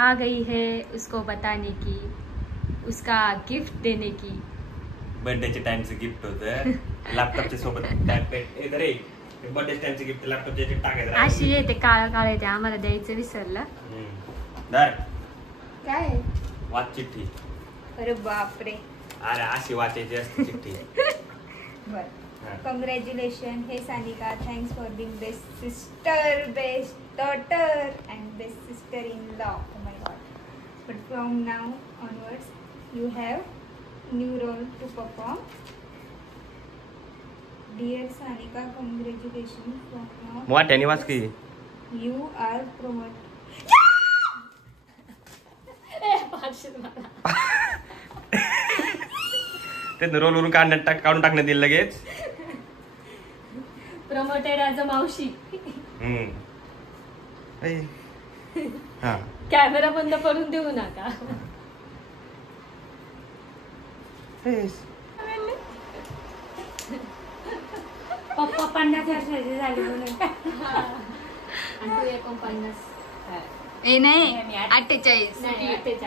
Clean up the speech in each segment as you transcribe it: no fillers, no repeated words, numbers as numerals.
आ गई है उसको बताने की, उसका गिफ्ट देने की। बर्थडेच्या टाइमचं गिफ्ट होतं लॅपटॉपच्या सोबत इधर बर्थडे टाइमचं गिफ्ट लॅपटॉपच्या याच्यात टाकायचं. अशी येते काळ येते, आम्हाला द्यायचं विसरलं. काय वाच चिठ्ठी. अरे बापरे. अरे अशी वाचायची असते चिठ्ठी. बर. Congratulation hey Sanika, thanks for being best sister, best daughter and best sister in law. Oh my God. But from now onwards you have new role to perform. Dear Sanika, congratulation from now. वाट्याने वाच की. You are promote. ते रोलवरून काढून टाकण्यात येईल लगेच. Promoted as a मावशी. कॅमेरा बंद करून देऊ नका. पप्पा 50 वर्षाचे झाले म्हणून. आणि तू 49. ए नाही 48. नाही 48.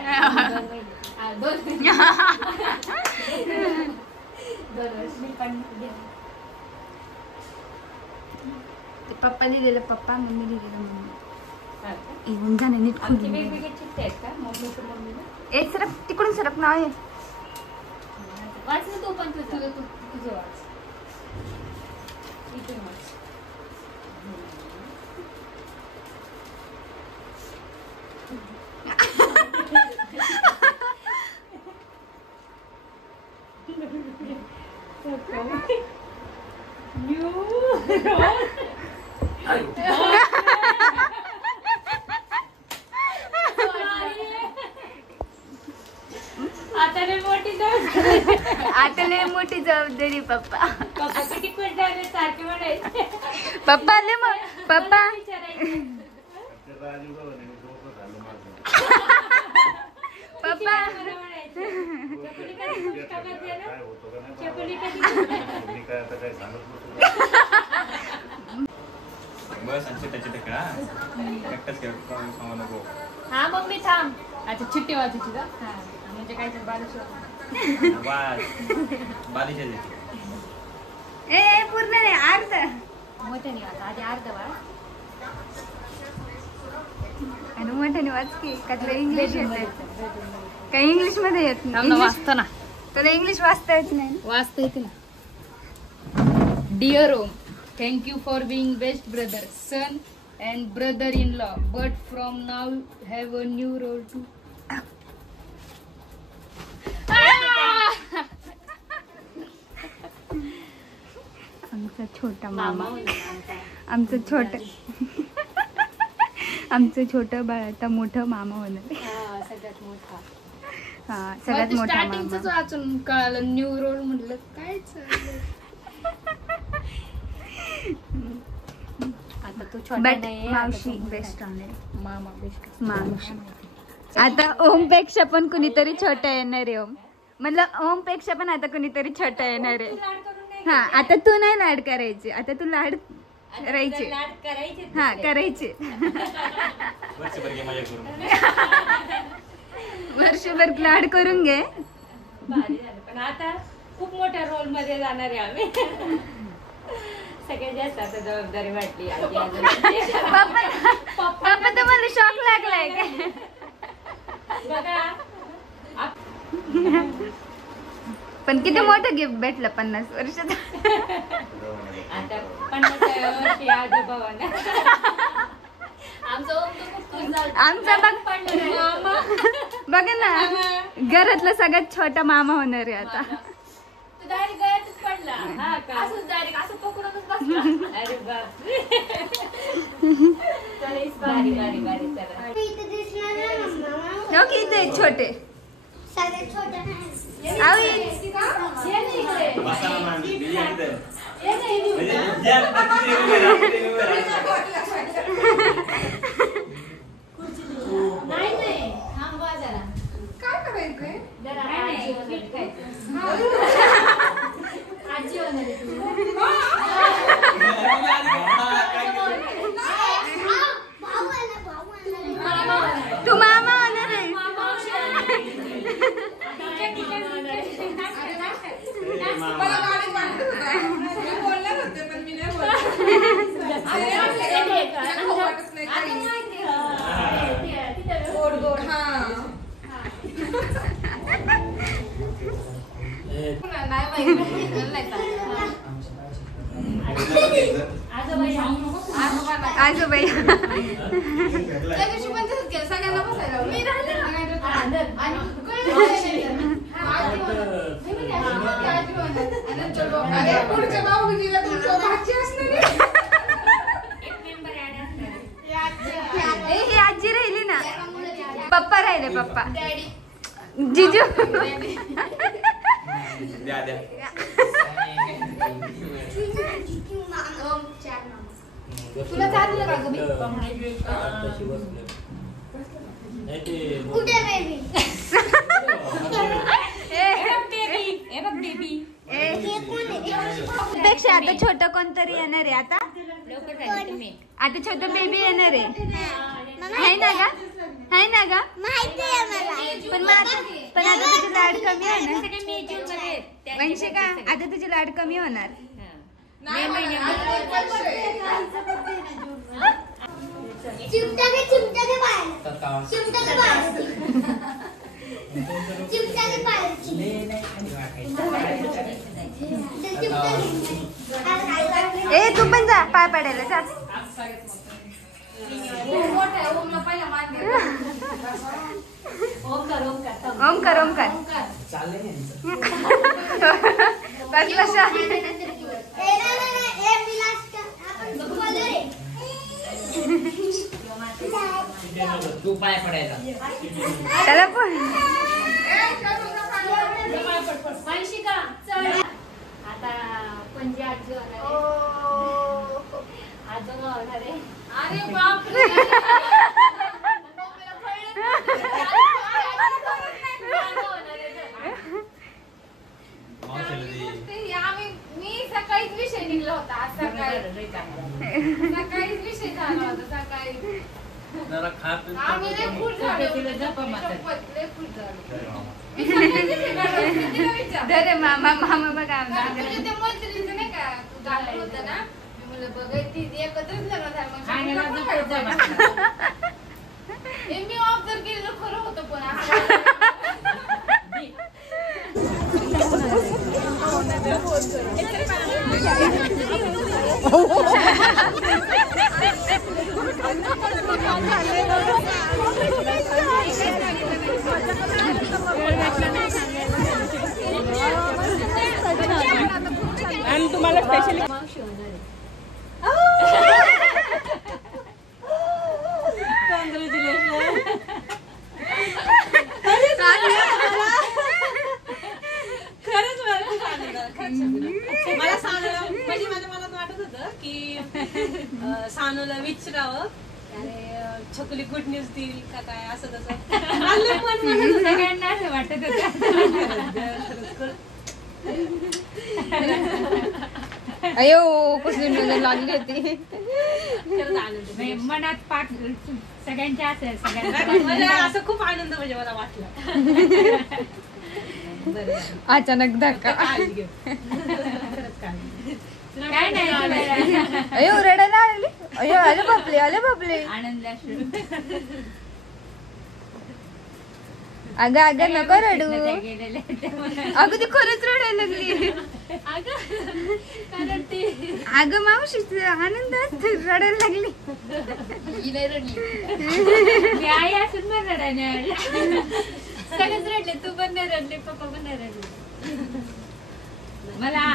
पप्पा लिहिलेलं पप्पा, मम्मी लिहिलेलं मम्मी. येऊन जाणे नीट. वेगवेगळे चिठ्ठे आहेत का मम्मी? एक सरक तिकडून सरक नाव आहे. वाच ना तू पण. तुझं वाच. इथून वाच. आता लय मोठी जबाबदारी पप्पा. किती खुश झाले सारखे म्हणायचे. पप्पा आले मग. पप्पा पप्पा बस हा मम्मी थांब. अच्छा चिठ्ठी वाचायची का? म्हणजे काय ए पूर्ण नाही अर्ध. मोठ्याने वाच आधी अर्ध वाच. आणि मोठ्याने वाच की. का इंग्लिश काही इंग्लिश मध्ये येत नाही. वाचतो ना. तुला इंग्लिश वाचता येत नाही? वाचता येते ना. Dear Om, thank you for being best brother, son and brother in law, but from now have a new role too. आमचा छोटा मामा. आमचं छोटं बाळ आता मोठं मामा होणार. सगळ्यात मोठा. हा सगळ्यात मोठा मामा. वाचून कळालं न्यू रोल म्हटलं काय चाललंय. आता तू छोटा नाही. मावशी बेस्ट होणार. मामा बेस्ट. मावशी. आता ओम पेक्षा पण कुणीतरी छोटा येणार आहे. ओम म्हणलं ओम पेक्षा पण आता कुणीतरी छोटा येणार आहे. हा आता तू नाही लाड करायचे, आता तू लाड करायचे. हा करायचे. वर्षभर लाड करून घे. पण आता खूप मोठ्या रोल मध्ये जाणार आहे आम्ही. सगळ्यात जास्त आता जबाबदारी वाटली. पप्पा तुम्हाला शॉक लागलाय काय? बघा पण किती मोठं गिफ्ट भेटलं 50 वर्षाचं. आता 50 वर्षी आजोबावांना आमचा बघा ना घरातला सगळ्यात छोटा मामा होणार आहे आता. इथे छोटे तू मामा पप्पा राहिले पप्पा जिजू द्या द्या तुला चाललं का गं कुठे बेबी पेक्षा आता छोट कोणतरी येणार आहे आता छोट बेबी येणार आहे ना गा आहे ना गा माहिती आहे मला पण आता तुझी लाड कमी आहे ना वंशिका आता तुझी लाड कमी होणार चिमटा के पाय चिमटा के पाय ए तू पण जा पाय पडायला जा ओमकार तू पाय पडायचा त्याला पण आता पणजी आजी होणार आहे अरे बापरे मी सकाळीच विषय निघला होता आज सकाळीच विषय झाला होता सकाळी आम्ही लय फुल झालो मामा बघा तुझ्या मैत्रिणीचं नाही का तू झालं होतं ना मी म्हणलं बघायची एकत्रच लग्न झालं मी ऑब्झर्व केलेलं खरं होतं पण आणि तुम्हाला स्पेशली मला सानूला म्हणजे माझ्या मनात वाटत होतं की सानूला विचारावं अरे छकुली गुड न्यूज देईल का काय असं तसं सगळ्यांना असं वाटत होतं अयो कसली नजर लागली होती मनात पाठ सगळ्यांच्या असेल म्हणजे असं खूप आनंद म्हणजे मला वाटलं अचानक धक्का काय नाही अयो रडायला लागली अयो आले बापले आनंद अगं नको रडू अगं ती खरंच रडायला लागली कारण ती अगं मावशी आनंदात रडायला लागली मी आई असून पण रडायला सगळेच रडले तू पण नाही रडले पप्पा पण नाही रडले मला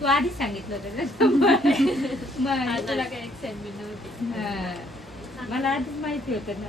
तू आधीच सांगितलं होतं मग तुला काही एक्साइटमेंट नव्हती मला आधीच माहिती होतं ना